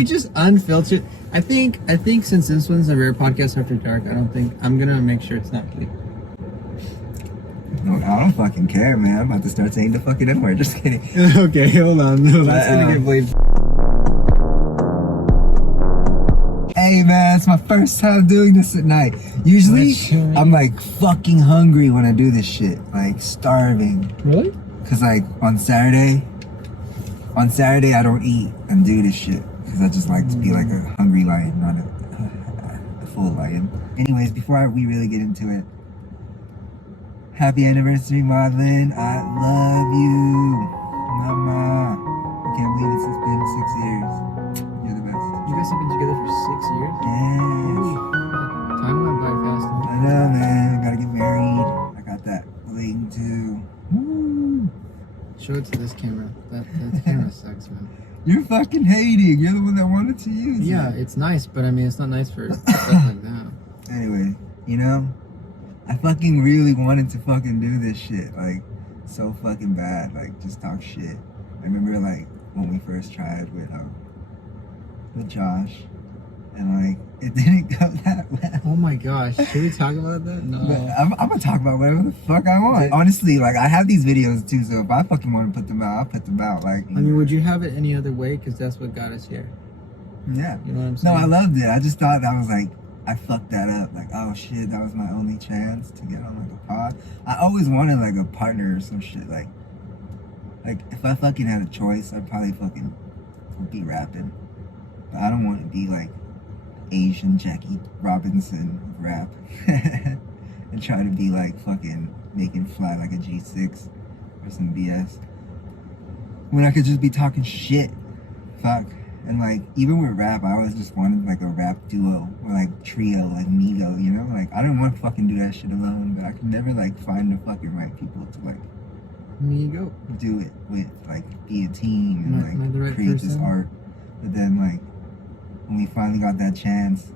we just unfiltered? I think since this one's a rare podcast after dark, I'm gonna make sure it's not bleep. No, I don't fucking care, man. I'm about to start saying the fucking N-word. Just kidding. Okay, hold on. That's gonna get bleeped. Hey man, it's my first time doing this at night. Usually, I'm like fucking hungry when I do this shit. Like starving. Really? Cause like on Saturday I don't eat and do this shit. Cause I just like to be like a hungry lion, not a full lion. Anyways, before we really get into it, happy anniversary, Maudlin. I love you, Mama. I can't believe it's been 6 years. You're the best. You guys have been together for 6 years? Yes. Time went by fast. I know, man. Gotta get married. I got that waiting too. Woo. Show it to this camera. That camera sucks, man. You're fucking hating. You're the one that wanted to use it. Yeah, it's nice, but I mean, it's not nice for stuff like that. Anyway, you know, I fucking really wanted to fucking do this shit. Like, so fucking bad. Like, just talk shit. I remember, like, when we first tried with Josh, and like it didn't go that well. Oh my gosh, should we talk about that? No. I'm gonna talk about whatever the fuck I want. Honestly, like I have these videos too, so if I fucking want to put them out, I'll put them out. Like, I mean, would you have it any other way? Because that's what got us here. Yeah. You know what I'm saying? No, I loved it. I just thought that was like, I fucked that up. Like, oh shit, that was my only chance to get on like a pod. I always wanted like a partner or some shit. Like if I fucking had a choice, I'd probably fucking be rapping. But I don't want to be like Asian Jackie Robinson of rap and try to be like fucking making fly like a G6 or some BS when I could just be talking shit. Fuck. And like even with rap, I always just wanted like a rap duo or like trio, like Migo, you know? Like I didn't want to fucking do that shit alone, but I could never like find the fucking right people to like Migo do it with, like be a team and like right create person? this art. But then like when we finally got that chance,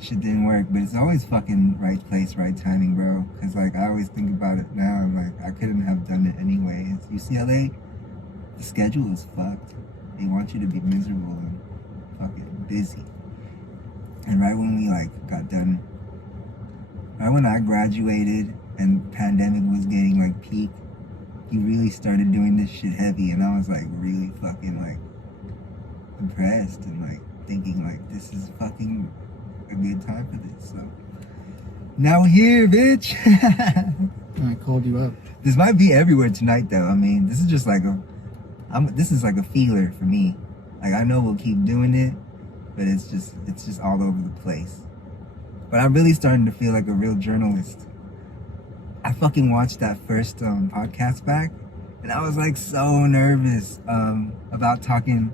shit didn't work. But it's always fucking right place, right timing, bro. Cause like I always think about it now, and like I couldn't have done it anyway. It's UCLA, the schedule is fucked. They want you to be miserable and fucking busy. And right when we like got done, right when I graduated and pandemic was getting like peak, he really started doing this shit heavy, and I was like really fucking like impressed and like thinking like this is fucking a good time for this. So now we're here, bitch. I called you up. This might be everywhere tonight though. I mean, this is just like this is like a feeler for me. Like I know we'll keep doing it, but it's just all over the place. But I'm really starting to feel like a real journalist. I fucking watched that first podcast back, and I was like so nervous about talking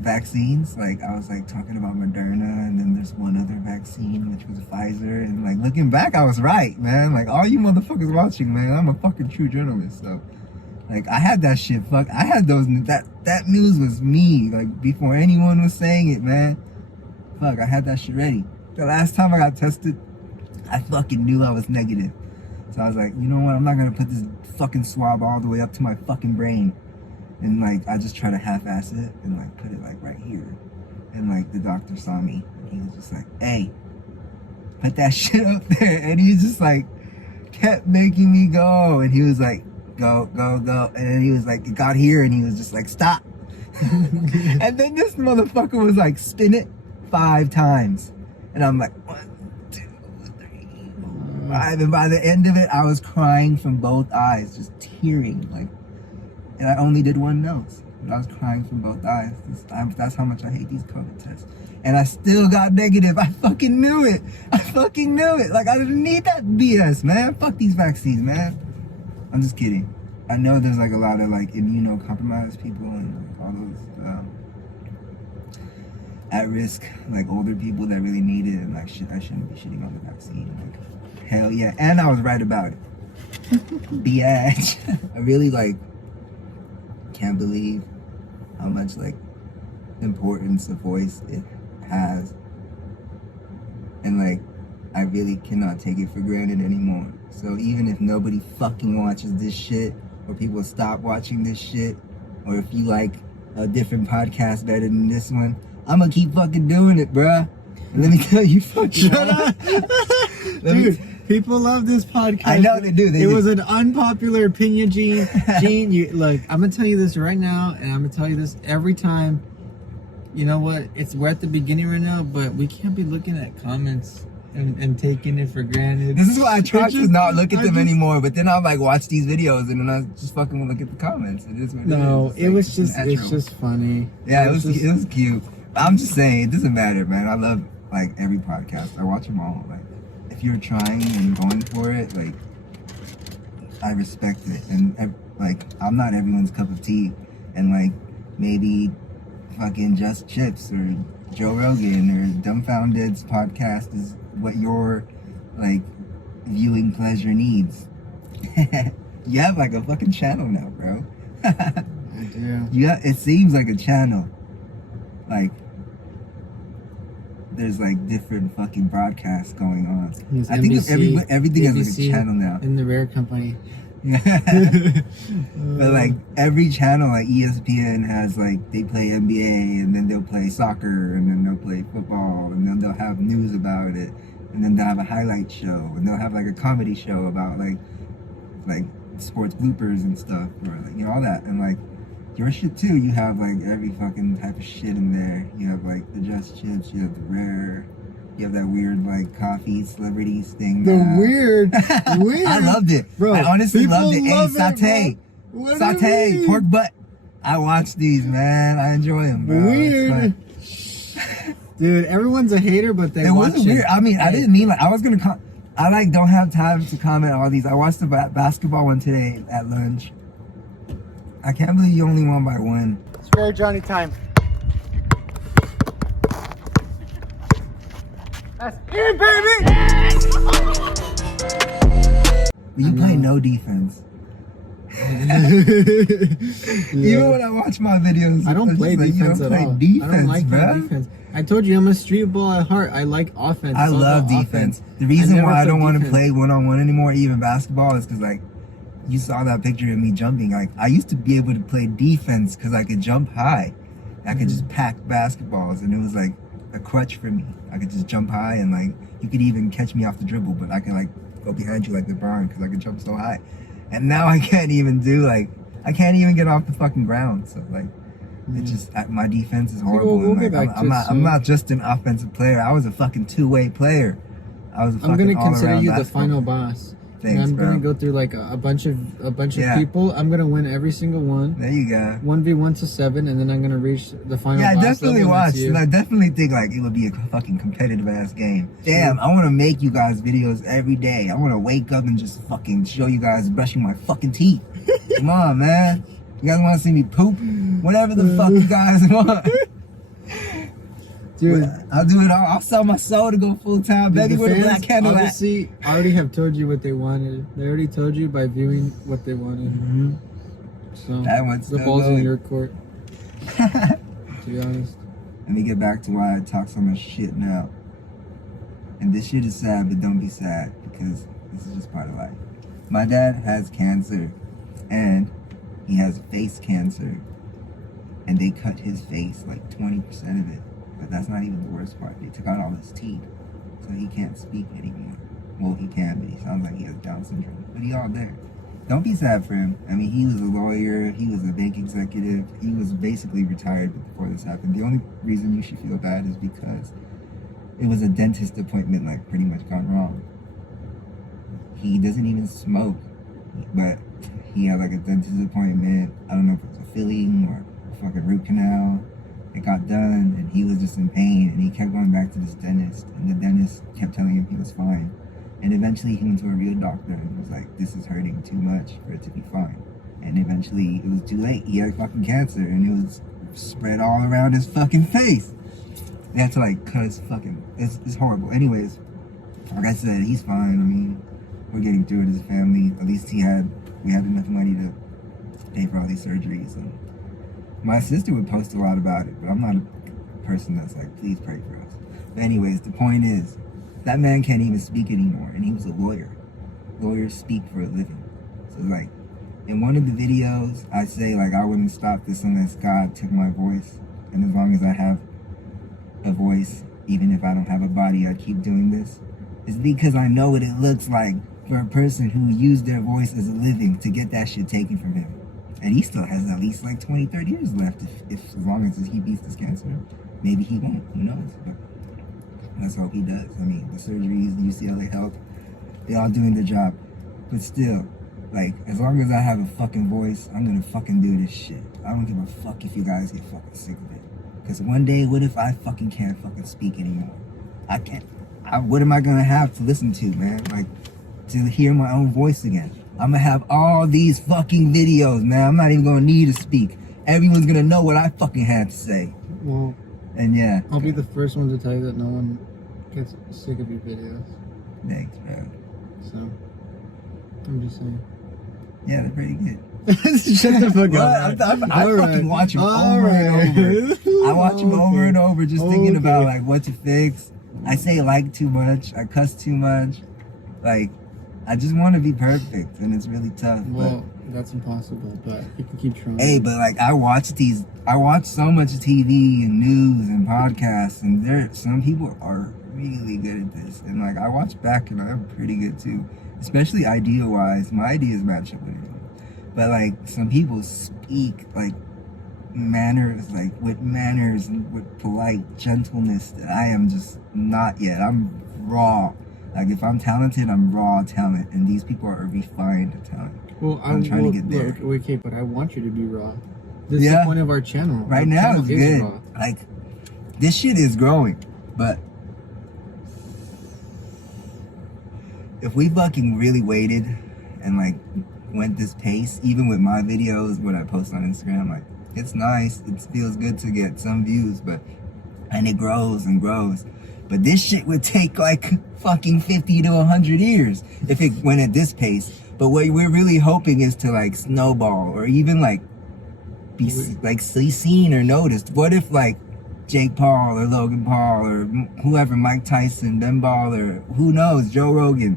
vaccines. Like I was like talking about Moderna, and then there's one other vaccine which was Pfizer, and like looking back I was right, man. Like all you motherfuckers watching, man, I'm a fucking true journalist. So like I had that shit, I had those, that news was me, like before anyone was saying it, man. Fuck, I had that shit ready. The last time I got tested, I fucking knew I was negative. So I was like, you know what, I'm not gonna put this fucking swab all the way up to my fucking brain. And like I just try to half-ass it and like put it like right here. And like the doctor saw me and he was just like, hey, put that shit up there. And he just like kept making me go. And he was like, go, go, go. And then he was like, it got here and he was just like, stop. And then this motherfucker was like, spin it 5 times. And I'm like, 1, 2, 3, 4, 5. And by the end of it, I was crying from both eyes, just tearing, like. And I only did 1 nose, but I was crying from both eyes. That's how much I hate these COVID tests. And I still got negative. I fucking knew it. I fucking knew it. Like I didn't need that BS, man. Fuck these vaccines, man. I'm just kidding. I know there's like a lot of like immunocompromised people and like, all those at risk, like older people that really need it, and like shit, I shouldn't be shitting on the vaccine. Like hell yeah, and I was right about it. Bitch. I really like can't believe how much like importance a voice it has, and like I really cannot take it for granted anymore. So even if nobody fucking watches this shit, or people stop watching this shit, or if you like a different podcast better than this one, I'm gonna keep fucking doing it, bruh. And let me tell you, fucking Shut up. Dude, people love this podcast. I know they do. It was an unpopular opinion, Gene. Gene, look, I'm gonna tell you this right now, and I'm gonna tell you this every time. You know what? We're at the beginning right now, but we can't be looking at comments and taking it for granted. This is why I try to not look at them anymore. But then I'll like watch these videos and then I just fucking look at the comments. It is what it is. It's just funny. Yeah, it was cute. I'm just saying, it doesn't matter, man. I love like every podcast. I watch them all. Like, if you're trying and going for it, like, I respect it. And like, I'm not everyone's cup of tea. And like, maybe fucking Just Chips or Joe Rogan or Dumbfounded's podcast is what your like viewing pleasure needs. You have like a fucking channel now, bro. Yeah, it seems like a channel. Like there's like different fucking broadcasts going on. I think everything has like a channel now. In the Rare Company. But like every channel, like ESPN has like, they play NBA and then they'll play soccer and then they'll play football and then they'll have news about it and then they'll have a highlight show and they'll have like a comedy show about like sports bloopers and stuff, or like, you know, all that. And like your shit too, you have like every fucking type of shit in there. You have like the Just Chips, you have the Rare, you have that weird like coffee celebrities thing. Weird. I loved it, bro. I honestly loved it. Hey, saute, pork butt. I watch these, man. I enjoy them, bro. Weird. Dude, everyone's a hater, but they watch it. Weird. I mean, I didn't mean like I was gonna. I like don't have time to comment on all these. I watched the basketball one today at lunch. I can't believe you only won by one. It's Rare Johnny time. That's it, baby! You play no defense. Even when I watch my videos, I don't play defense at all. Defense, I don't like bro. defense. I told you I'm a street ball at heart. I like offense. I love defense. The reason why I don't want to play one-on-one anymore, even basketball, is because like you saw that picture of me jumping. Like I used to be able to play defense because I could jump high. I could just pack basketballs, and it was like a crutch for me. I could just jump high, and like you could even catch me off the dribble, but I could like go behind you like LeBron because I could jump so high. And now I can't even I can't even get off the fucking ground. So like, it's just my defense is horrible. We'll like, I'm not just an offensive player. I was a fucking two-way player. I'm gonna consider you the final boss. Thanks, and I'm bro. gonna go through like a bunch of people. I'm gonna win every single one. There you go. 1v1 to 7, and then I'm gonna reach the final. Yeah, I boss definitely level, watched. And I definitely think like it would be a fucking competitive ass game. Damn, I want to make you guys videos every day. I want to wake up and just fucking show you guys brushing my fucking teeth. Come on, man. You guys want to see me poop? Whatever the fuck you guys want. Dude, I'll do it all. I'll sell my soul to go full time, baby, with a black candle. Obviously, I already have told you what they wanted. They already told you by viewing what they wanted. Mm-hmm. So the ball's in your court. To be honest. Let me get back to why I talk so much shit now. And this shit is sad, but don't be sad because this is just part of life. My dad has cancer, and he has face cancer, and they cut his face, like 20% of it. But that's not even the worst part. They took out all his teeth, so he can't speak anymore. Well, he can, but he sounds like he has Down syndrome. But he all there. Don't be sad for him. I mean, he was a lawyer. He was a bank executive. He was basically retired before this happened. The only reason you should feel bad is because it was a dentist appointment, like, pretty much gone wrong. He doesn't even smoke, but he had, like, a dentist appointment. I don't know if it was a filling or a fucking root canal. It got done, and he was just in pain, and he kept going back to this dentist, and the dentist kept telling him he was fine. And eventually he went to a real doctor and was like, this is hurting too much for it to be fine. And eventually it was too late. He had fucking cancer, and it was spread all around his fucking face. They had to like cut his fucking, it's horrible. Anyways, like I said, he's fine. I mean, we're getting through it as a family. At least we had enough money to pay for all these surgeries. And my sister would post a lot about it, but I'm not a person that's like, please pray for us. But anyways, the point is, that man can't even speak anymore, and he was a lawyer. Lawyers speak for a living. So like, in one of the videos, I say like I wouldn't stop this unless God took my voice, and as long as I have a voice, even if I don't have a body, I keep doing this. It's because I know what it looks like for a person who used their voice as a living to get that shit taken from him. And he still has at least like 20, 30 years left if as long as he beats this cancer. Maybe he won't, who knows? But let's hope he does. I mean, the surgeries, the UCLA Health, they're all doing their job. But still, like, as long as I have a fucking voice, I'm gonna fucking do this shit. I don't give a fuck if you guys get fucking sick of it. Because one day, what if I fucking can't fucking speak anymore? I can't. What am I gonna have to listen to, man? Like, to hear my own voice again. I'm gonna have all these fucking videos, man. I'm not even gonna need to speak. Everyone's gonna know what I fucking had to say. Well, and yeah. I'll be the first one to tell you that no one gets sick of your videos. Thanks, man. So, I'm just saying. Yeah, they're pretty good. Shut the fuck up. I fucking watch them over and over. I watch them over and over just thinking about like what to fix. I say like too much. I cuss too much. Like, I just want to be perfect, and it's really tough. Well, that's impossible, but you can keep trying. Hey, but like I watch so much TV and news and podcasts, and some people are really good at this. And like I watch back, and I'm pretty good too. Especially idea-wise, my ideas match up with it. But like some people speak like manners, like with manners and with polite gentleness that I am just not yet. I'm raw. Like if I'm talented, I'm raw talent, and these people are refined talent. Well, I'm trying to get there. Okay, but I want you to be raw. This is the point of our channel. Right now it's good. Raw. Like this shit is growing, but if we fucking really waited and like went this pace, even with my videos, what I post on Instagram, like it's nice, it feels good to get some views, and it grows and grows. But this shit would take like fucking 50 to 100 years if it went at this pace. But what we're really hoping is to like snowball, or even like be like seen or noticed. What if like Jake Paul or Logan Paul or whoever, Mike Tyson, Ben Ball, or who knows, Joe Rogan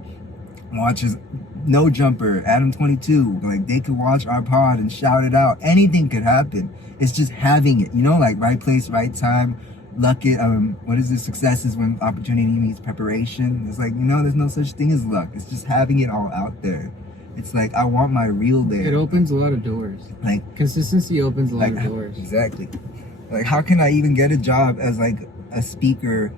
watches No Jumper, Adam 22, like they could watch our pod and shout it out. Anything could happen. It's just having it, you know, like right place, right time. Luck it, what is it? Success is when opportunity meets preparation. It's like, you know, there's no such thing as luck. It's just having it all out there. It's like, I want my reel there. It opens a lot of doors. Like, consistency opens a lot of doors. Exactly. Like, how can I even get a job as like a speaker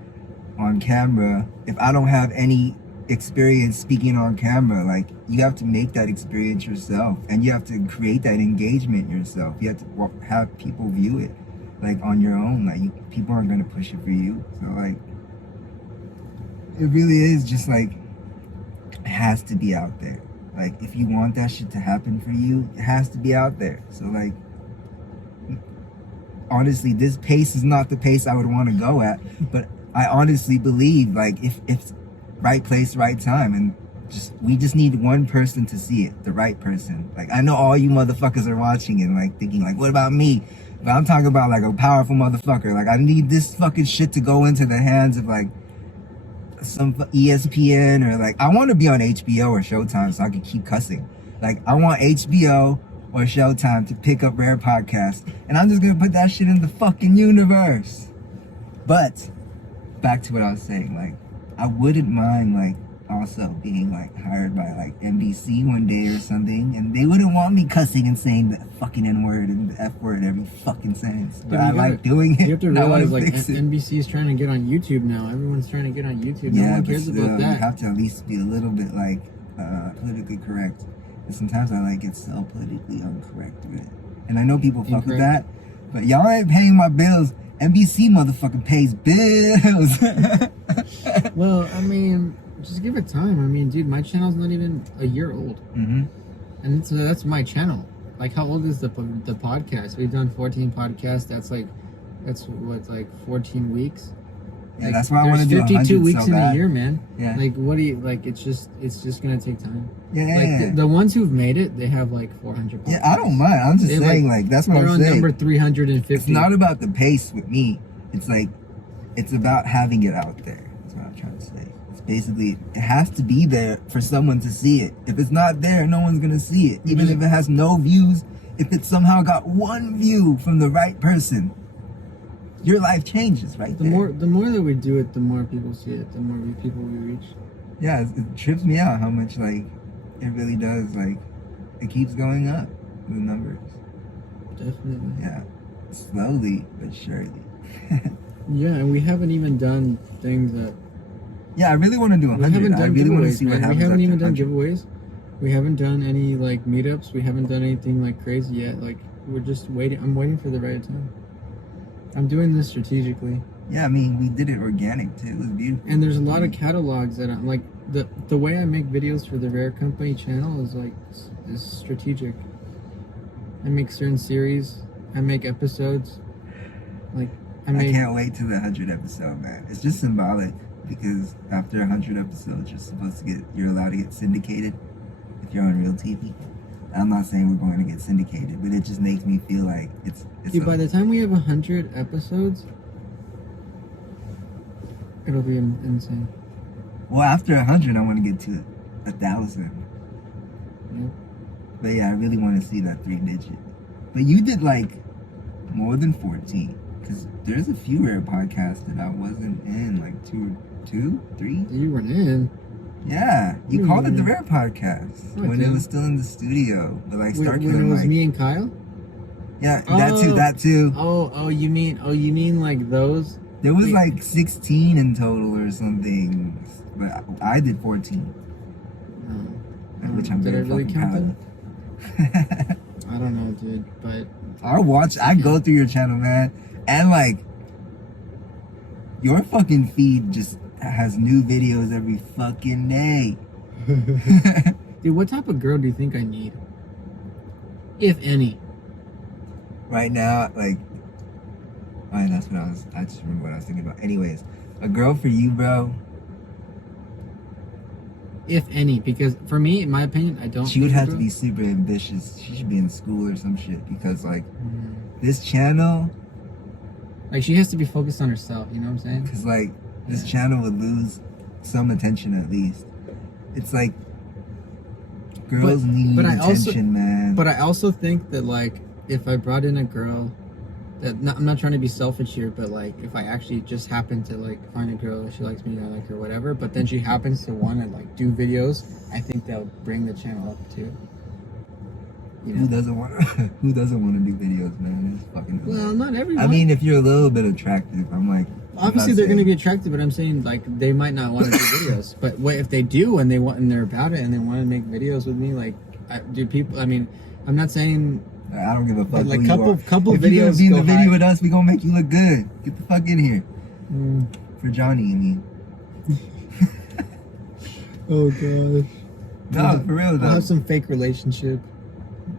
on camera if I don't have any experience speaking on camera? Like, you have to make that experience yourself, and you have to create that engagement yourself. You have to have people view it like on your own. Like people aren't gonna push it for you. So like, it really is just like, it has to be out there. Like if you want that shit to happen for you, it has to be out there. So like, honestly, this pace is not the pace I would want to go at, but I honestly believe like if it's right place, right time, and we just need one person to see it, the right person. Like I know all you motherfuckers are watching and like thinking like, what about me? But I'm talking about like a powerful motherfucker. Like I need this fucking shit to go into the hands of like some ESPN, or like I want to be on HBO or Showtime so I can keep cussing. Like I want HBO or Showtime to pick up Rare Podcast, and I'm just gonna put that shit in the fucking universe. But back to what I was saying, like I wouldn't mind like also being like hired by like NBC one day or something, and they wouldn't want me cussing and saying the fucking N-word and the F-word every fucking sentence. But I like doing it. You have to realize like NBC is trying to get on YouTube now. Everyone's trying to get on YouTube. No one cares about that. You have to at least be a little bit like politically correct. And sometimes I like get so politically incorrect with it. And I know people fuck with that, but y'all ain't paying my bills. NBC motherfucking pays bills. Well, I mean, just give it time. I mean, dude, my channel's not even a year old. Mm-hmm. And that's my channel. Like, how old is the podcast? We've done 14 podcasts. That's what, like 14 weeks? Yeah, like, that's why I want to do 52 weeks so in a year, man. Yeah. Like, what do you, like, it's just going to take time. Yeah. Like, the ones who've made it, they have like 400 podcasts. Yeah, I don't mind. I'm just saying, like, that's what I'm saying. They're on number 350. It's not about the pace with me. It's like, it's about having it out there. That's what I'm trying to say. It's basically, it has to be there for someone to see it. If it's not there, no one's gonna see it. Even if it has no views, if it somehow got one view from the right person, your life changes right the there. The more that we do it, the more people see it, the more people we reach. Yeah, it trips me out how much, like, it really does, like, it keeps going up, the numbers. Definitely. Yeah, slowly but surely. Yeah, and we haven't even done things that... Yeah, I really want to do 100. I really want to see what happens. We haven't even done 100. giveaways. We haven't done any, like, meetups. We haven't done anything, like, crazy yet. Like, we're just waiting. I'm waiting for the right time. I'm doing this strategically. Yeah, I mean, we did it organic, too. It was beautiful. And there's a lot of catalogs that I'm, like, the way I make videos for the Rare Company channel is, like, is strategic. I make certain series. I make episodes. Like, I can't wait to the 100 episode, man. It's just symbolic because after 100 episodes, you're allowed to get syndicated if you're on real TV. I'm not saying we're going to get syndicated, but it just makes me feel like it's Dude, by the time we have 100 episodes, it'll be insane. Well, after 100, I want to get to 1,000. Yep. But yeah, I really want to see that 3-digit. But you did like more than 14. Because there's a few Rare podcasts that I wasn't in, like two, three. You weren't in. Yeah, you called it the Rare Podcast No, when it was still in the studio. But like, start when it was me and Kyle. Yeah, that too. Oh, you mean like those? There was like 16 in total or something, but I did 14. Which I'm did I very really fucking count proud them? of. I don't know, dude, but I go through your channel, man, and like your fucking feed just has new videos every fucking day. Dude, what type of girl do you think I need, if any? Right now, like, oh, that's what I just remember what I was thinking about. Anyways, a girl for you, bro. If any, because for me, in my opinion, I don't. She would have to be super ambitious. She should be in school or some shit because, like, this channel. Like, she has to be focused on herself. You know what I'm saying? Because, like, this channel would lose some attention at least. It's like girls need attention, man. But I also think that, like, if I brought in a girl I'm not trying to be selfish here, but like if I actually just happen to like find a girl that she likes me and I like her, whatever, but then she happens to want to like do videos, I think that would bring the channel up too. You know? Who doesn't want to do videos, man? It's fucking well, not everyone. I mean, if you're a little bit attractive, I'm like, obviously they're going to be attractive, but I'm saying like they might not want to do videos. But what if they do and they're about it and they want to make videos with me? Like, do people? I mean, I'm not saying. I don't give a fuck. Like couple if videos. If you're gonna be in the video with us, we gonna make you look good. Get the fuck in here. For Johnny, I mean. Oh gosh. No, for real though. I'll have some fake relationship.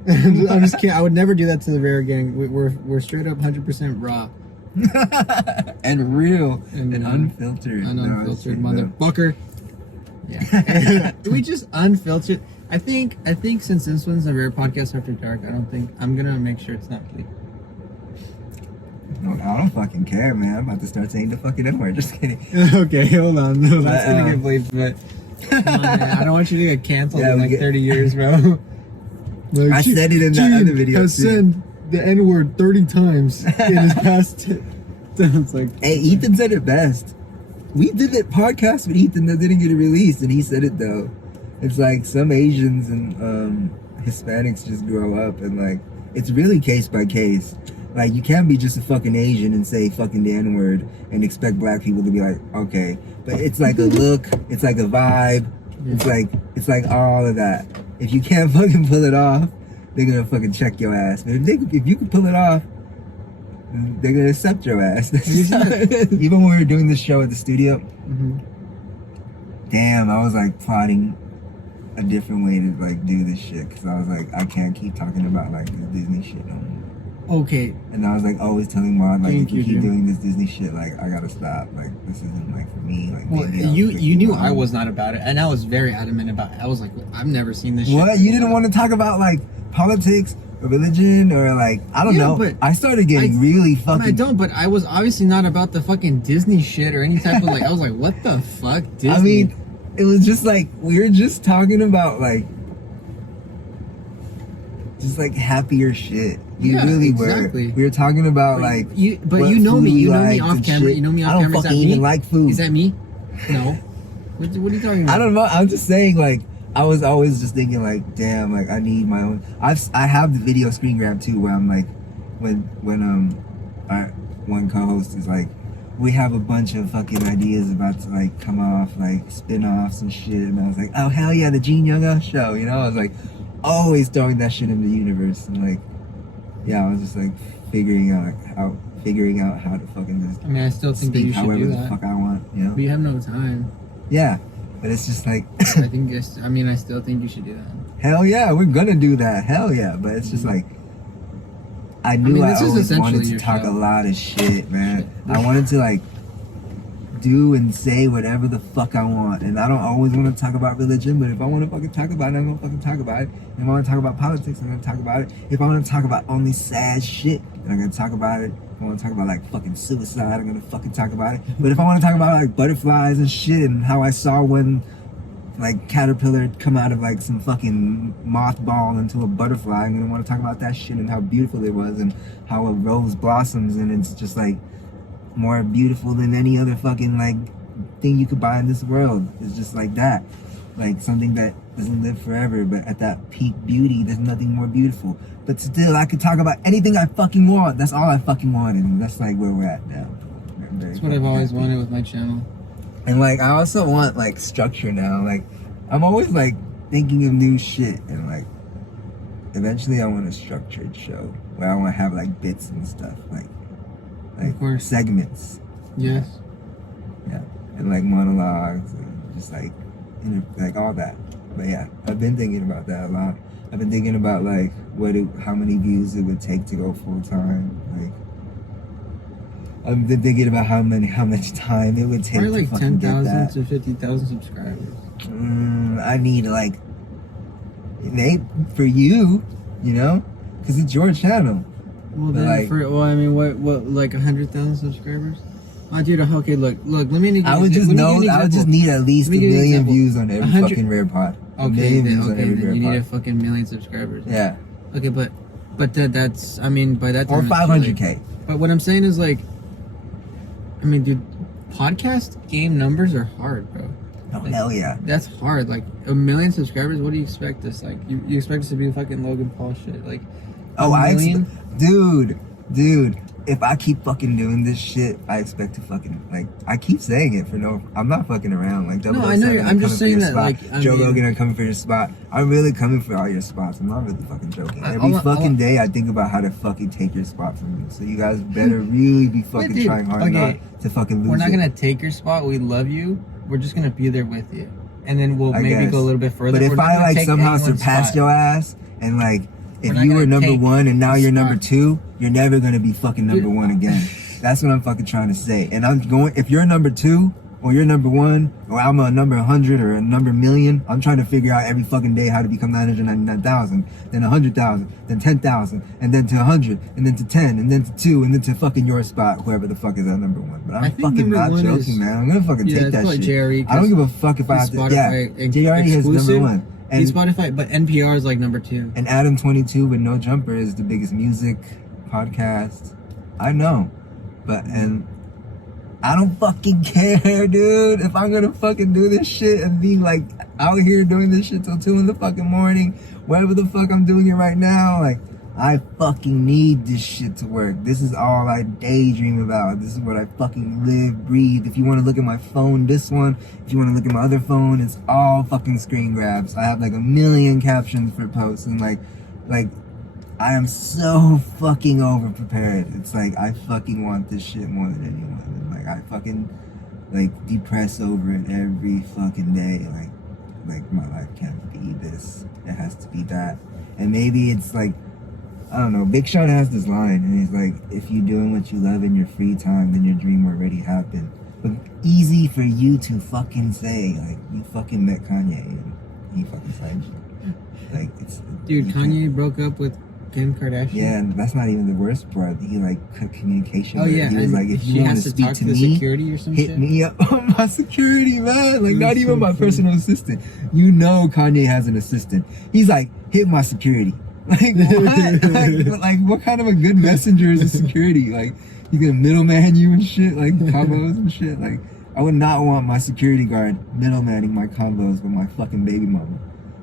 I'm just kidding. I would never do that to the Rare gang. We're straight up 100% raw. And real. And unfiltered. An unfiltered motherfucker. Yeah. We just unfiltered. I think since this one's a Rare podcast after dark, I'm gonna make sure it's not bleeped. No, I don't fucking care, man. I'm about to start saying the fucking N-word. Just kidding. Okay, hold on. No, that's gonna get bleeped, but come on, man. I don't want you to get canceled in like 30 years, bro. Like, I said it in that other video has said the N-word 30 times in his past. It's like, hey, Ethan said it best. We did that podcast with Ethan that didn't get it released, and he said it though. It's like some Asians and Hispanics just grow up, and like it's really case by case. Like you can't be just a fucking Asian and say fucking the N-word and expect black people to be like, okay. But it's like a look, it's like a vibe, it's like all of that. If you can't fucking pull it off, they're gonna fucking check your ass. But if you can pull it off, they're gonna accept your ass. Even when we were doing this show at the studio, damn, I was like plotting a different way to like do this shit because I was like, I can't keep talking about like this Disney shit no more. Okay. And I was like always telling Mom like, if you keep doing this Disney shit, like I gotta stop. Like this isn't like for me. Like well, you knew I was not about it, and I was very adamant about it. I was like, I've never seen this shit. What? You didn't want to talk about like politics religion or like I don't know. But I started getting really fucking. I don't, but I was obviously not about the fucking Disney shit or any type of like. I was like, what the fuck, Disney? I mean, it was just like we were just talking about like just like happier shit. We really exactly. were. We were talking about but like. You know me. You know me off camera. Shit. You know me off I don't camera. fucking even like food. Is that me? No. What are you talking about? I don't know. I'm just saying like. I was always just thinking like, damn, like I need my own. I have the video screen grab too, where I'm like, when our one co-host is like, we have a bunch of fucking ideas about to like come off like spin-offs and shit, and I was like, oh hell yeah, the Gene Young show, you know? I was like, always throwing that shit in the universe, and like, yeah, I was just like figuring out how to fucking just. I mean, I still think that you should do that. The fuck I want, you know? But you have no time. Yeah. But it's just like I still think you should do that. Hell yeah, we're gonna do that. Hell yeah, but it's just like I always wanted to talk a lot of shit, man. I wanted to like do and say whatever the fuck I want, and I don't always want to talk about religion. But if I want to fucking talk about it, I'm gonna fucking talk about it. If I want to talk about politics, I'm gonna talk about it. If I want to talk about only sad shit, then I'm gonna talk about it. If I want to talk about like fucking suicide, I'm gonna fucking talk about it. But if I want to talk about like butterflies and shit and how I saw one like caterpillar come out of like some fucking mothball into a butterfly, I'm gonna want to talk about that shit and how beautiful it was and how a rose blossoms and it's just like more beautiful than any other fucking like thing you could buy in this world. It's just like that, like something that doesn't live forever, but at that peak beauty there's nothing more beautiful. But still I could talk about anything I fucking want. That's all I fucking wanted, and that's like where we're at now. That's what I've always wanted with my channel. And like I also want like structure now. Like I'm always like thinking of new shit, and like eventually I want a structured show where I want to have like bits and stuff, like of course. Segments. Yes. Yeah, and like monologues and just like like all that. But yeah, I've been thinking about that a lot. I've been thinking about like how many views it would take to go full time. Like I've been thinking about how much time it would take. Probably to like 10,000 to 50,000 subscribers. I need like for you, you know, because it's your channel. Well, then like, I mean, what, like 100,000 subscribers? Oh, dude, okay, look, let me. I would just need at least 1 million views on every fucking rare pod. Okay, then you need a fucking million subscribers. Yeah. Okay, but that's, I mean, by that time. Or 500K. But what I'm saying is like, I mean, dude, podcast game numbers are hard, bro. Oh, like, hell yeah. That's hard. Like, 1 million subscribers, what do you expect us? Like, you expect us to be fucking Logan Paul shit? Like, dude, if I keep fucking doing this shit, I expect to fucking, like, I keep saying it I'm not fucking around. Like, no, I know I'm just saying that, like, Joe Rogan, I'm coming for your spot. I'm really coming for all your spots. I'm not really fucking joking. Every fucking day I think about how to fucking take your spot from you. So you guys better really be fucking trying hard not to fucking lose. We're not gonna take your spot. We love you. We're just gonna be there with you. And then we'll maybe go a little bit further. But if I like somehow surpassed your ass and like if you were number one and now you're number two, you're never gonna be fucking number one again. That's what I'm fucking trying to say. And if you're number two or you're number one or I'm a number 100 or a number million, I'm trying to figure out every fucking day how to become 999,000, then 100,000, then 10,000, and then to 100, and then to 10, and then to 2, and then to fucking your spot, whoever the fuck is at number one. But I'm fucking not joking, man. I'm gonna fucking take that shit. Jerry, I don't give a fuck if I have to. Yeah, Jerry is number one. And Spotify, but NPR is like number 2. And Adam 22 with No Jumper is the biggest music podcast. I know, and I don't fucking care, dude. If I'm gonna fucking do this shit and be like out here doing this shit till 2 in the fucking morning, wherever the fuck I'm doing it right now, like I fucking need this shit to work. This is all I daydream about. This is what I fucking live, breathe. If you want to look at my phone, this one. If you want to look at my other phone, it's all fucking screen grabs. I have like 1 million captions for posts and like I am so fucking over prepared. It's like I fucking want this shit more than anyone. And like I fucking like depress over it every fucking day. Like my life can't be this. It has to be that. And maybe it's like, I don't know, Big Sean has this line and he's like, if you're doing what you love in your free time, then your dream already happened. But easy for you to fucking say, like, you fucking met Kanye and he fucking signed you. Like, it's... Dude, Kanye broke up with Kim Kardashian. Yeah, and that's not even the worst part. He like cut communication. Oh yeah, he was and like, if she you want has to to speak talk to to the me, security or some hit shit. me up on my security, man. Like, not That's even so my funny. personal assistant. You know, Kanye has an assistant. He's like, hit my security. Like, what? like, what kind of a good messenger is a security? Like, he's gonna middleman you and shit, like combos and shit. Like, I would not want my security guard middlemaning my combos with my fucking baby mama.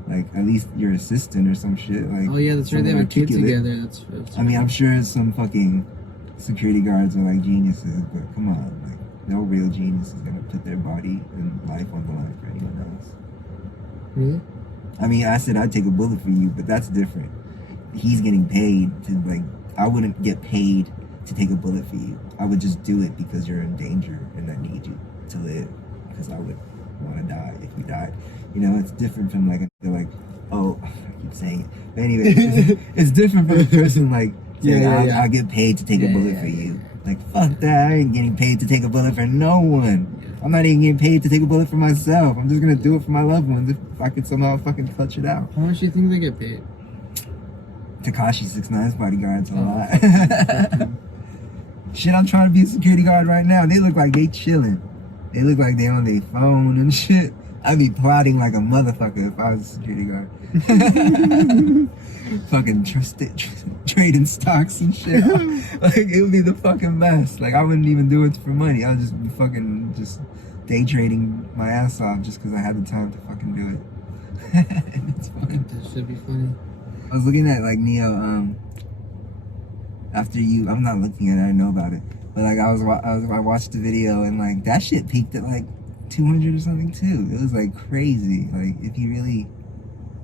Like, at least your assistant or some shit. Like, Oh yeah, that's right. They have a kid together. That's I mean, right. I'm sure some fucking security guards are like geniuses, but come on, like, no real genius is gonna put their body and life on the line for anyone else. Really? I mean, I said I'd take a bullet for you, but that's different. He's getting paid to, like, I wouldn't get paid to take a bullet for you. I would just do it because you're in danger and I need you to live, because I would want to die if you died. You know, it's different from like oh, I keep saying it. But anyway, it's different from a person like saying, Yeah. I'll get paid to take a bullet for you. Like, fuck that. I ain't getting paid to take a bullet for no one. I'm not even getting paid to take a bullet for myself. I'm just gonna do it for my loved ones if I could somehow fucking clutch it out. How much do you think they get paid? Tekashi 6ix9ine's bodyguards a lot. Shit, I'm trying to be a security guard right now. They look like they chilling. They look like they on their phone and shit. I'd be plotting like a motherfucker if I was a security guard. Fucking trading stocks and shit. Like, it would be the fucking best. Like, I wouldn't even do it for money. I would just be fucking just day trading my ass off just because I had the time to fucking do it. It's fun. That should be funny. I was looking at like Neo. After you, I'm not looking at it. I know about it, but like I watched the video and like that shit peaked at like 200 or something too. It was like crazy. Like, if he really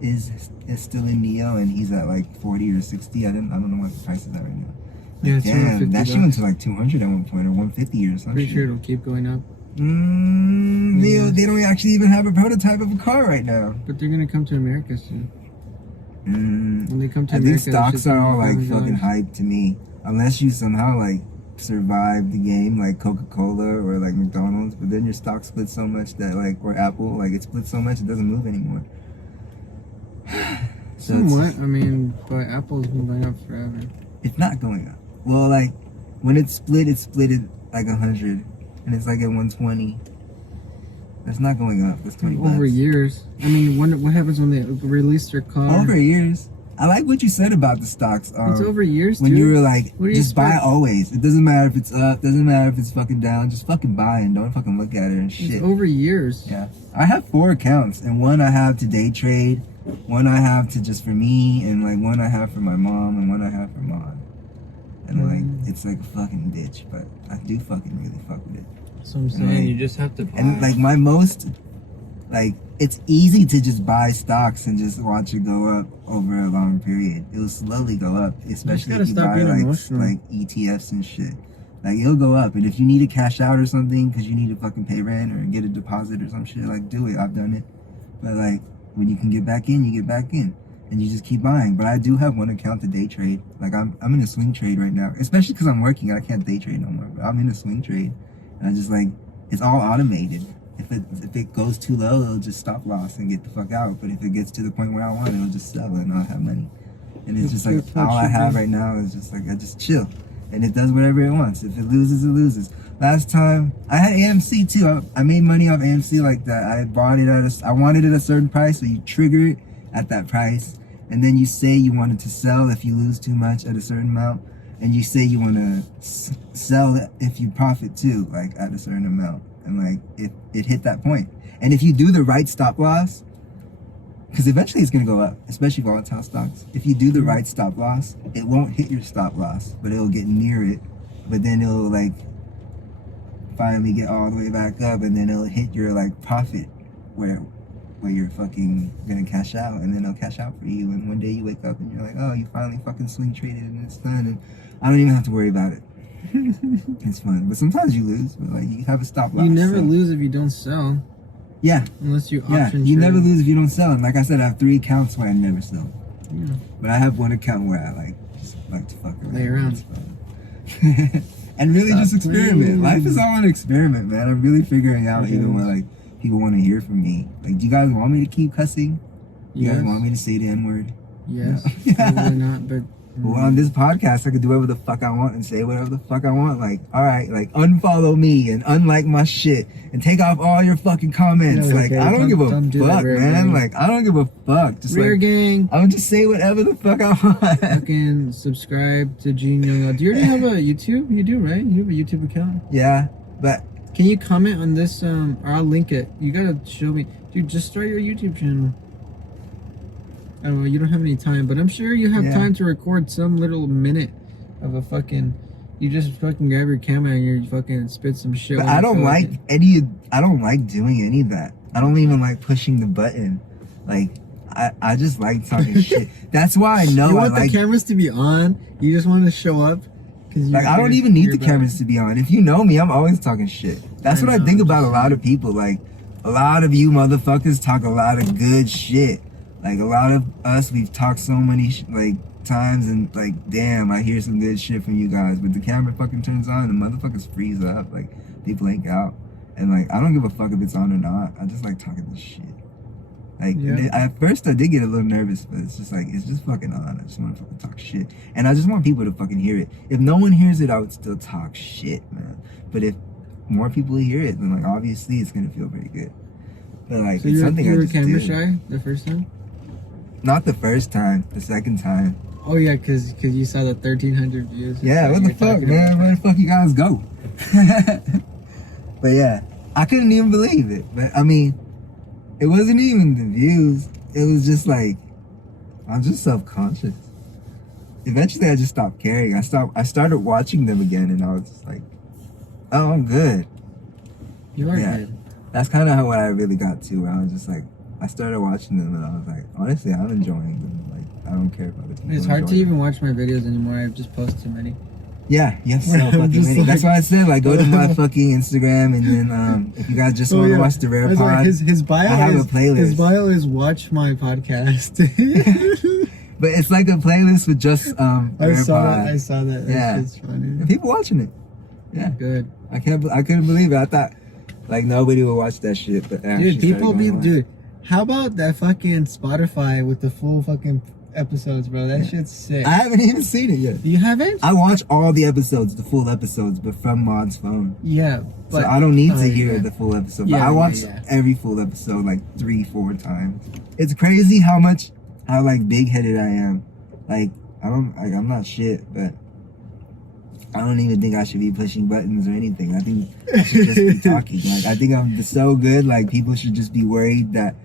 is still in Neo and he's at like 40 or 60, I don't know what the price is at right now. Yeah, it's damn, that shit $250. went to like 200 at one point or 150 or something. Pretty sure it'll keep going up. Neo, they don't actually even have a prototype of a car right now. But they're gonna come to America soon. When they come to I America, think stocks are all like $500. fucking hype to me, unless you somehow like survive the game like Coca-Cola or like McDonald's, but then your stock splits so much that like, or Apple, like it splits so much it doesn't move anymore. So Somewhat. I mean, but Apple's been going up forever. it's not going up. Well, like when it split at like 100 and it's like at 120. That's not going up. That's 20 bucks. Over years. I mean, what happens when they release their car? Over years. I like what you said about the stocks. It's over years, when dude. you were like, What do you just buy expect? always. It doesn't matter if it's up. Doesn't matter if it's fucking down. Just fucking buy and don't fucking look at it and shit. It's over years. Yeah. I have 4 accounts, and one I have to day trade, one I have to just for me, and like one I have for my mom, and one I have for mom. And like, it's like a fucking bitch, but I do fucking really fuck with it. So I'm saying, like, you just have to buy. And like my most, like, it's easy to just buy stocks and just watch it go up over a long period. It will slowly go up, especially if you buy like ETFs and shit. Like, it'll go up, and if you need to cash out or something because you need to fucking pay rent or get a deposit or some shit, like, do it. I've done it. But like, when you can get back in, you get back in, and you just keep buying. But I do have one account to day trade. Like, I'm in a swing trade right now, especially because I'm working. I can't day trade no more. But I'm in a swing trade, and I just like, it's all automated. If it goes too low, it'll just stop loss and get the fuck out. But if it gets to the point where I want it, it'll just sell and I'll have money. And it's just like, all I have right now is just like, I just chill. And it does whatever it wants. If it loses, it loses. Last time, I had AMC too. I made money off AMC like that. I bought it I wanted it at a certain price, so you trigger it at that price. And then you say you wanted to sell if you lose too much at a certain amount. And you say you want to sell it if you profit too, like at a certain amount. And like, it hit that point. And if you do the right stop loss, because eventually it's going to go up, especially volatile stocks. If you do the right stop loss, it won't hit your stop loss, but it'll get near it. But then it'll like finally get all the way back up, and then it'll hit your like profit where you're fucking gonna cash out, and then it'll cash out for you. And one day you wake up and you're like, oh, you finally fucking swing traded and it's done, and I don't even have to worry about it. It's fun, but sometimes you lose. But like, you have a stop loss. You never lose if you don't sell. Yeah. Unless you Yeah, option you trade. never lose if you don't sell. And like I said, I have 3 accounts where I never sell. Yeah. But I have one account where I like just like to fuck around. Lay around. And really just experiment. Playing. Life is all an experiment, man. I'm really figuring out even what like people want to hear from me. Like, do you guys want me to keep cussing? Do you guys want me to say the N-word? Yes. No. Probably not, but But on this podcast, I could do whatever the fuck I want and say whatever the fuck I want. Like, all right, like unfollow me and unlike my shit and take off all your fucking comments. Yeah, like, okay, I don't give a do that, fuck, Rare man. Gang. Like, I don't give a fuck. Just Rare like, Gang. I would just say whatever the fuck I want. Fucking subscribe to Gene Young. Do you already have a YouTube? You do, right? You have a YouTube account? Yeah, but Can you comment on this? Or I'll link it. You gotta show me. Dude, just start your YouTube channel. I don't know, you don't have any time, but I'm sure you have time to record some little minute of a fucking... You just fucking grab your camera and you fucking spit some shit. But I don't like I don't like doing any of that. I don't even like pushing the button. Like, I just like talking shit. That's why I know you want I like... the cameras to be on. You just want to show up. Like, I don't even need the cameras to be on. If you know me, I'm always talking shit. That's what I think about a lot of people. Like, a lot of you motherfuckers talk a lot of good shit. Like, a lot of us, we've talked so many, times, and, like, damn, I hear some good shit from you guys. But the camera fucking turns on, and the motherfuckers freeze up. Like, they blank out. And, like, I don't give a fuck if it's on or not. I just like talking this shit. Like, at first I did get a little nervous, but it's just like, it's just fucking on. I just want to fucking talk shit. And I just want people to fucking hear it. If no one hears it, I would still talk shit, man. But if more people hear it, then, like, obviously it's going to feel very good. But, like, so it's something I just do. you were camera shy the first time? Not the first time, the second time. Oh, yeah, because you saw the 1,300 views. Yeah, what the fuck, man? Where the fuck you guys go? But, yeah, I couldn't even believe it. But, I mean... It wasn't even the views. It was just like, I'm just self-conscious. Eventually, I just stopped caring. I started watching them again, and I was just like, oh, I'm good. You are good. That's kind of what I really got to, where I was just like, I started watching them, and I was like, honestly, I'm enjoying them. Like, I don't care about it. It's hard to even watch my videos anymore. I've just posted too many. Yeah, you have so fucking many. Like, that's why I said, like, go to my fucking Instagram, and then if you guys just want to watch the Rare Pod, like, his bio I have a playlist. His bio is watch my podcast. But it's like a playlist with just Rare Pod. I saw that. Yeah, it's funny. And people watching it. Yeah, good. I couldn't believe it. I thought like nobody would watch that shit, but dude, dude. How about that fucking Spotify with the full fucking episodes, bro? That shit's sick. I haven't even seen it yet. You haven't? I watch all the episodes, the full episodes, but from Mod's phone. Yeah, but so I don't need to hear the full episode. But I watch every full episode like 3-4 times. It's crazy how like big headed I am. Like I'm not shit, but I don't even think I should be pushing buttons or anything. I think I should just be talking. Like, I think I'm so good. Like, people should just be worried that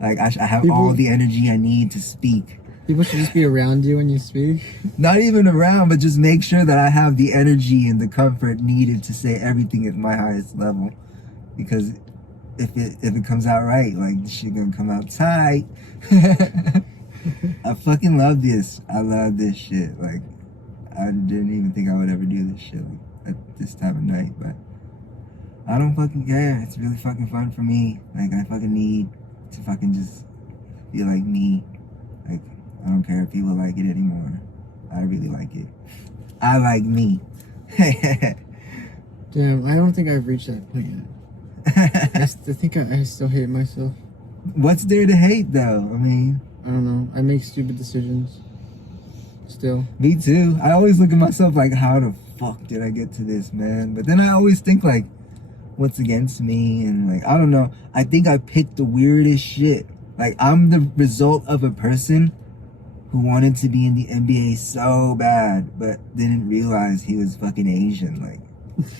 like I have all the energy I need to speak. People should just be around you when you speak. Not even around, but just make sure that I have the energy and the comfort needed to say everything at my highest level. Because if it comes out right, like, this shit gonna come out tight. I fucking love this. I love this shit. Like, I didn't even think I would ever do this shit at this time of night, but I don't fucking care. It's really fucking fun for me. Like, I fucking need to fucking just feel like me. Like, I don't care if people like it anymore. I really like it. I like me. Damn, I don't think I've reached that point yet. I think I still hate myself. What's there to hate, though? I mean... I don't know. I make stupid decisions. Still. Me too. I always look at myself like, how the fuck did I get to this, man? But then I always think, like, what's against me? And, like, I don't know. I think I picked the weirdest shit. Like, I'm the result of a person who wanted to be in the NBA so bad, but didn't realize he was fucking Asian. Like,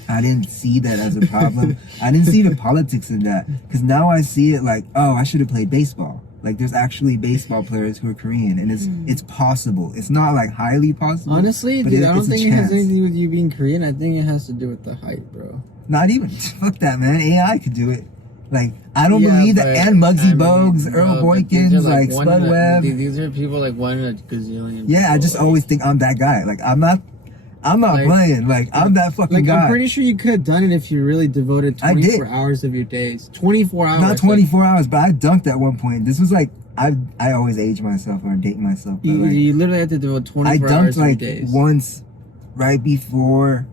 I didn't see that as a problem. I didn't see the politics in that. Because now I see it like, oh, I should have played baseball. Like, there's actually baseball players who are Korean, and it's possible. It's not, like, highly possible. Honestly, dude, I don't think it has anything to do with you being Korean. I think it has to do with the height, bro. Not even. Fuck that, man. AI could do it. Like, I don't believe that. And Muggsy Bogues, Earl Boykins, like, Spud Webb. These are people, like, one in a gazillion. Yeah, I just always think I'm that guy. Like, I'm not like, playing. Like, I'm that fucking guy. I'm pretty sure you could have done it if you really devoted 24 hours of your days. 24 hours. Not 24 hours, but I dunked at one point. This was like, I always age myself or date myself. But you literally have to devote 24 hours of your days. I dunked like once right before,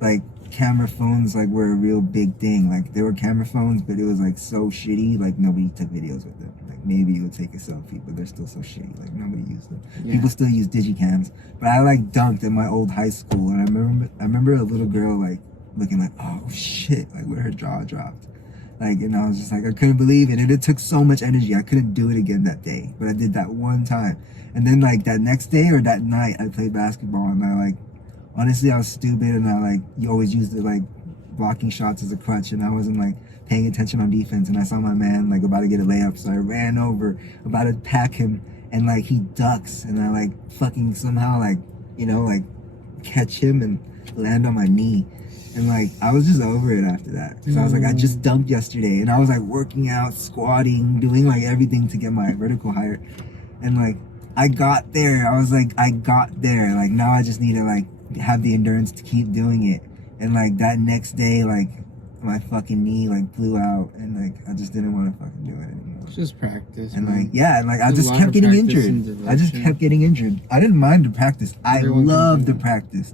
like, camera phones like were a real big thing. Like there were camera phones, but it was like so shitty. Like nobody took videos with them. Like maybe you would take a selfie, but they're still so shitty. Like nobody used them. Yeah. People still use digicams. But I like dunked in my old high school, and I remember a little girl like looking like, oh shit, like with her jaw dropped. Like, and I was just like, I couldn't believe it. And it took so much energy. I couldn't do it again that day, but I did that one time. And then like that next day or that night, I played basketball, and I like, honestly, I was stupid, and I like, you always use the like blocking shots as a crutch, and I wasn't like paying attention on defense, and I saw my man like about to get a layup, so I ran over, about to pack him, and like he ducks, and I like fucking somehow like, you know, like catch him and land on my knee. And like, I was just over it after that. So I was like, I just dumped yesterday, and I was like working out, squatting, doing like everything to get my vertical higher. And like, I got there. I was like, I got there. Like now I just need to like have the endurance to keep doing it. And like that next day, like my fucking knee like blew out, and like I just didn't want to fucking do it anymore. It's just practice. And man. like, yeah, and like I There's just a lot kept of getting practice and injured. I just devotion. kept getting injured. I didn't mind the practice. I Everyone can love do the it. practice.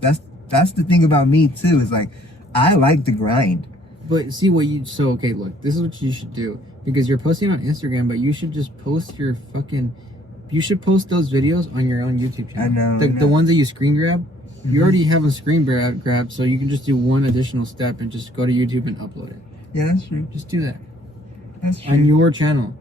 That's the thing about me too, is like I like the grind. But see what you so okay. Look, this is what you should do, because you're posting on Instagram, but you should just post your fucking. You should post those videos on your own YouTube channel. I know. The ones that you screen grab. Mhm. You already have a screen grab, so you can just do one additional step and just go to YouTube and upload it. Yeah, that's true. Just do that That's true. on your channel.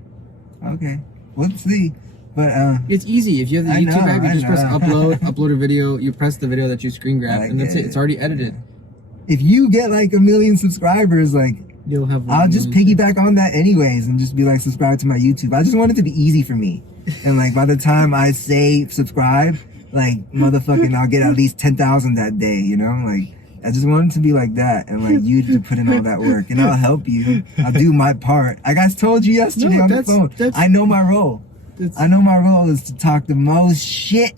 Okay, we'll see. But It's easy. If you have the I YouTube know, app, you I just press know. upload a video. You press the video that you screen grab, I and that's get it. It's already edited. if you get like 1 million subscribers, like You'll have. I'll just piggyback on that anyways, and just be like, subscribe to my YouTube. I just want it to be easy for me. And like by the time I say subscribe, like motherfucking, I'll get at least 10,000 that day. You know, like I just want it to be like that, and like you to put in all that work, and I'll help you. I'll do my part. Like I told you yesterday on the phone. I know my role. I know my role is to talk the most shit.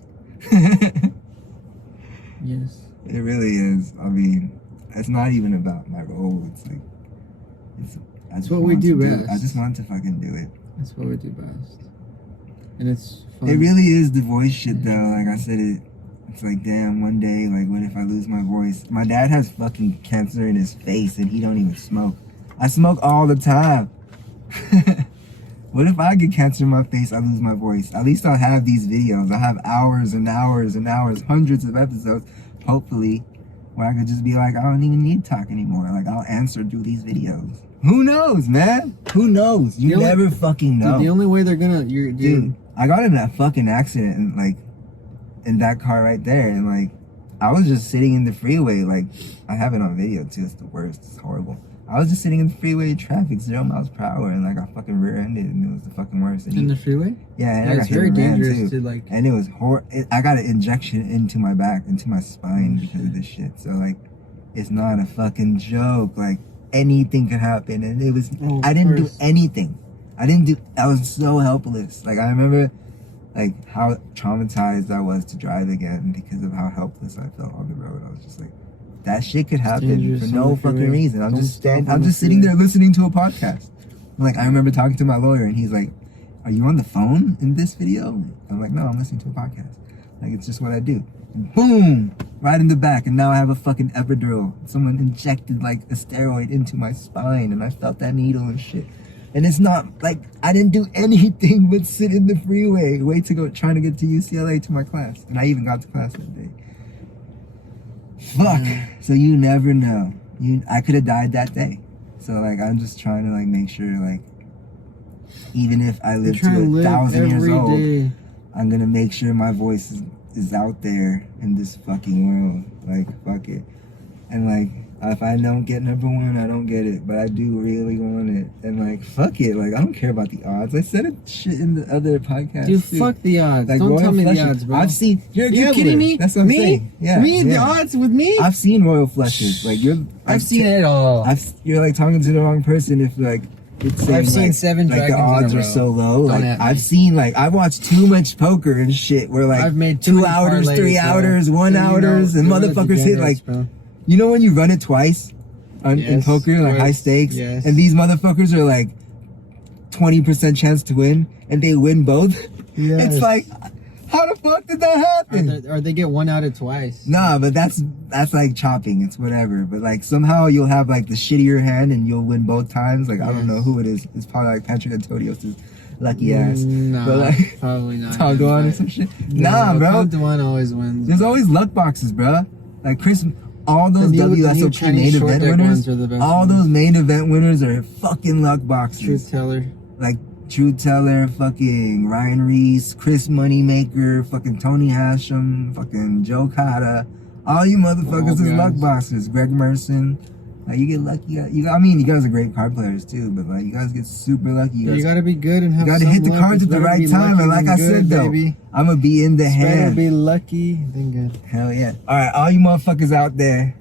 Yes. It really is. I mean, it's not even about my role. It's like, It's what we do best. I just want to fucking do it. That's what we do best. And it's fun. It really is the voice shit though. Like I said, it's like, damn, one day, like what if I lose my voice? My dad has fucking cancer in his face, and he don't even smoke. I smoke all the time. What if I get cancer in my face, I lose my voice? At least I'll have these videos. I'll have hours and hours and hours, hundreds of episodes, hopefully, where I could just be like, I don't even need to talk anymore. Like, I'll answer through these videos. Who knows, man? Who knows? You never fucking know. Dude, the only way they're gonna... Dude, I got in a fucking accident, and like, in that car right there, and like, I was just sitting in the freeway. Like, I have it on video too. It's the worst. It's horrible. I was just sitting in the freeway traffic, 0 miles per hour, and like I fucking rear-ended, and it was the fucking worst. And In the freeway? yeah, and Yeah, I got it's hit very and ran dangerous too. to like... And it was I got an injection into my back, into my spine because of this shit. So like, it's not a fucking joke. Like anything could happen, and it was. I didn't do anything. I was so helpless. Like I remember, like how traumatized I was to drive again because of how helpless I felt on the road. I was just like, that shit could happen for no fucking reason. I'm just sitting there listening to a podcast. Like I remember talking to my lawyer, and he's like, "Are you on the phone in this video?" I'm like, "No, I'm listening to a podcast. Like it's just what I do." And boom, right in the back, and now I have a fucking epidural. Someone injected like a steroid into my spine, and I felt that needle and shit. And it's not like I didn't do anything but sit in the freeway, wait to go, trying to get to UCLA to my class, and I even got to class that day. Fuck. So you never know. I could have died that day. So like I'm just trying to like make sure like even if I live to 1,000 years old, I'm gonna make sure my voice is out there in this fucking world. Like fuck it. And like if I don't get #1, I don't get it. But I do really want it. And like fuck it. Like I don't care about the odds. I said it shit in the other podcast. Dude, too. fuck the odds. Like, Don't tell me the flushes. odds, bro. I've seen. You're a You gambler. kidding me? That's what I'm saying. Yeah. Me? The yeah. odds with me? I've seen royal flushes. Like you're. I've seen it all. You're like talking to the wrong person if like it's saying I've seen like, 7 like the dragons odds in a are row. so low. Don't Like at me. I've seen like I've watched too much poker and shit where like I've made 2 many outers, parlays, 3 bro. outers, 1 Dude, you know- outers, and you know the motherfuckers hit like degenerates, bro. you know when you run it twice in Yes, poker like high yes, stakes yes. and these motherfuckers are like 20% chance to win and they win both. Yes. It's like How the fuck did that happen? Or they get one out of twice. Nah, but that's like chopping. It's whatever. But like somehow you'll have like the shittier hand and you'll win both times. Like I don't know who it is. It's probably like Patrick Antonios' lucky ass. Nah, but like probably not. Tom Duan or some shit. No, Nah, bro. Tom Duan always wins. There's always luck boxes, bro. Like Chris, all those the new WSOP Chinese main short event deck winners, ones are the best all ones. those main event winners are fucking luck boxes. Truth teller. Like Truth Teller, fucking Ryan Reese, Chris Moneymaker, fucking Tony Hashem, fucking Joe Cotta. All you motherfuckers is luck boxes. Greg Merson. Like you get lucky. I mean, you guys are great card players too, but like you guys get super lucky. You gotta be good and have. You gotta some hit the luck. cards It's at the better right be time. lucky And like than I good, said though, baby. I'm gonna be in the It's better hand. be lucky than good. Hell yeah. All right, all you motherfuckers out there,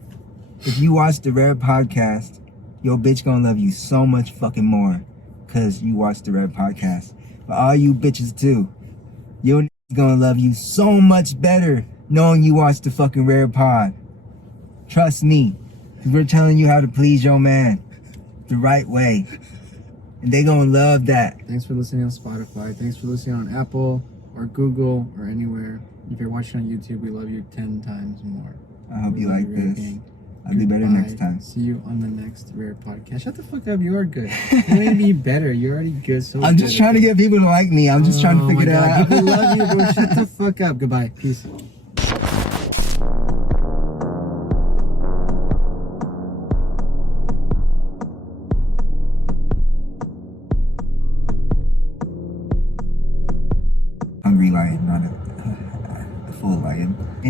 if you watch the Rare podcast, your bitch gonna love you so much fucking more because you watched the Rare podcast. But all you bitches too, your gonna love you so much better knowing you watched the fucking Rare pod. Trust me, because we're telling you how to please your man the right way. And they gonna love that. Thanks for listening on Spotify. Thanks for listening on Apple or Google or anywhere. If you're watching on YouTube, we love you 10 times more. I hope you love like you, Rare this. Gang. I'll do better Goodbye. next time. See you on the next Rare podcast. Shut the fuck up. You are good. You ain't be better. You're already good. So I'm just trying to get people to like me. I'm just trying to figure that out. People love you, bro. Shut the fuck up. Goodbye. Peace. Hungry lion, not a full lion.